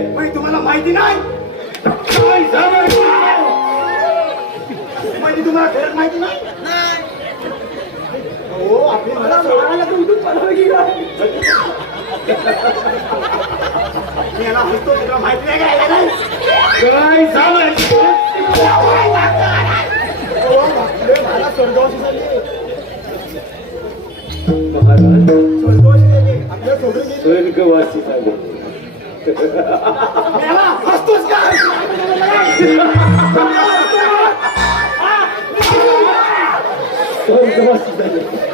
म्हणजे तुम्हाला माहिती नाही काय झालं? म्हणजे तुम्हाला खरंच माहिती नाही? हो आपली मला सोडायला तुमचं परवानगी नाही. याला हसतो तुला माहिती नाही काय झालं? काय झालं? मला स्वर्गवासी झाली. महाराज स्वर्गवासी झाली. आपल्याला सोडून गेली. स्वर्गवासी झाले. याला हसतोस का? स्वर्गवासी झाले.